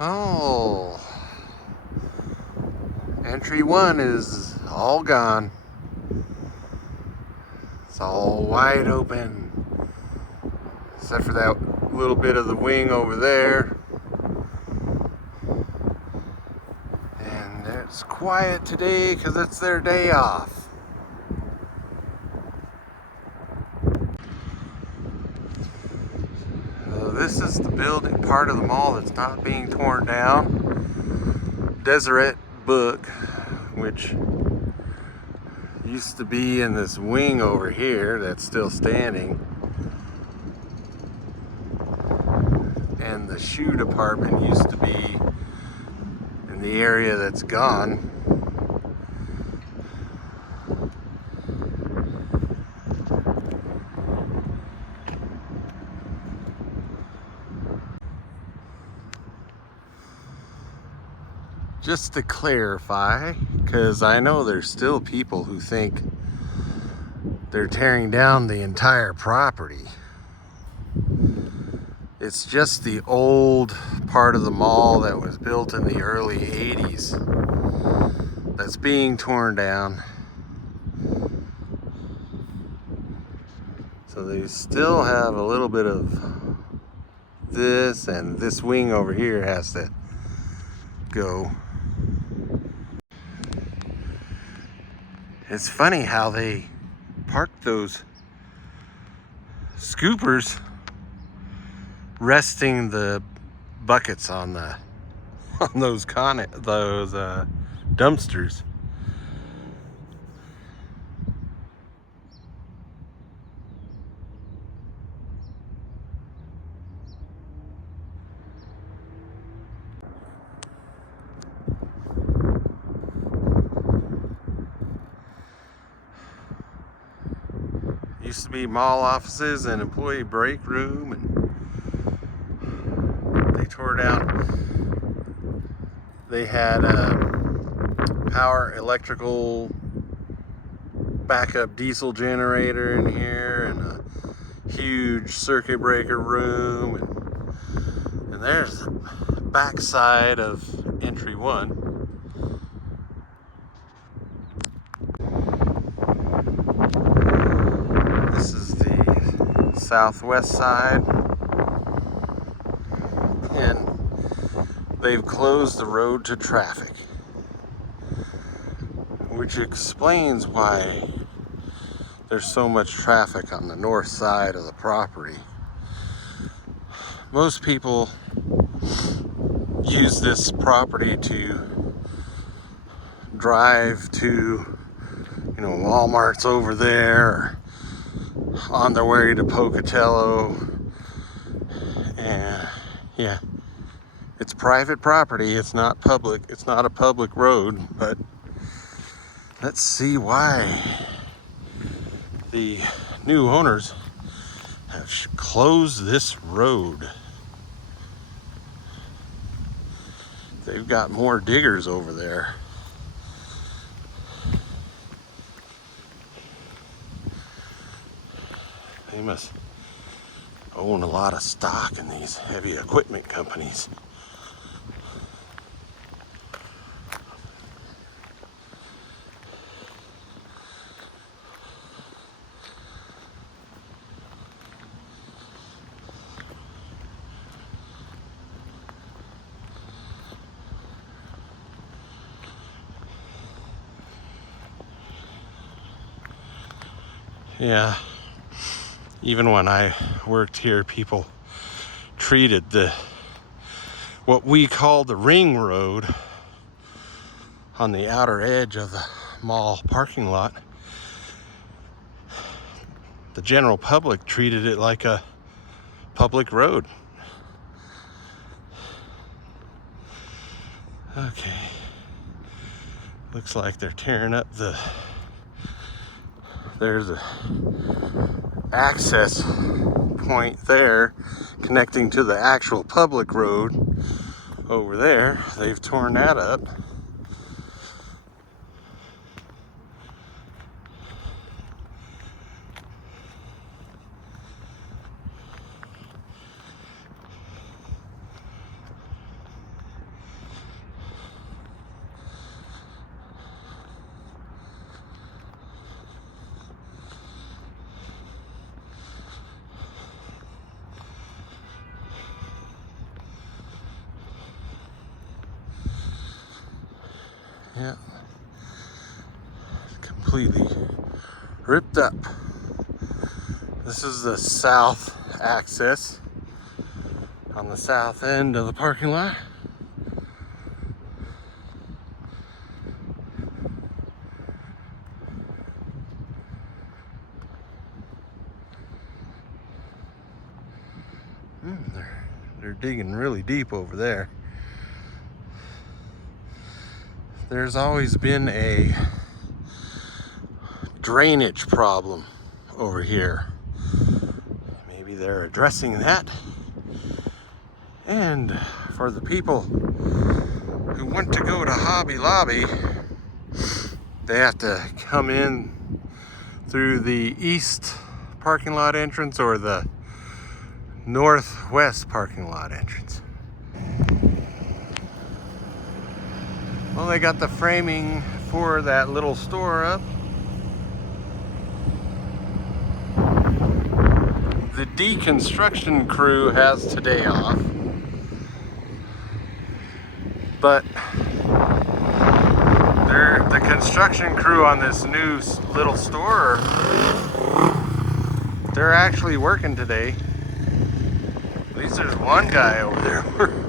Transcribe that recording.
Oh, entry one is all gone. It's all wide open, except for that little bit of the wing over there. And it's quiet today because it's their day off. This is the building part of the mall that's not being torn down. Deseret Book, which used to be in this wing over here that's still standing. And the shoe department used to be in the area that's gone. Just to clarify, because I know there's still people who think they're tearing down the entire property. It's just the old part of the mall that was built in the early 80s that's being torn down. So they still have a little bit of this, and this wing over here has to go. It's funny how they parked those scoopers resting the buckets on those dumpsters. Used to be mall offices and employee break room, and they tore down. They had a power electrical backup diesel generator in here, and a huge circuit breaker room, and there's the backside of entry one. This is the southwest side, and they've closed the road to traffic, which explains why there's so much traffic on the north side of the property. Most people use this property to drive to, Walmart's over there, or on their way to Pocatello. And yeah, it's private property. It's not public. It's not a public road, but let's see why the new owners have closed this road. They've got more diggers over there. They must own a lot of stock in these heavy equipment companies. Yeah, even when I worked here, people treated what we call the ring road on the outer edge of the mall parking lot. The general public treated it like a public road. Okay, looks like they're tearing up there's a access point there connecting to the actual public road over there. They've torn that up. Yeah. Completely ripped up. This is the south access on the south end of the parking lot. They're digging really deep over there. There's always been a drainage problem over here. Maybe they're addressing that. And for the people who want to go to Hobby Lobby, they have to come in through the east parking lot entrance or the northwest parking lot entrance. Well, they got the framing for that little store up. The deconstruction crew has today off, but the construction crew on this new little store, they're actually working today. At least there's one guy over there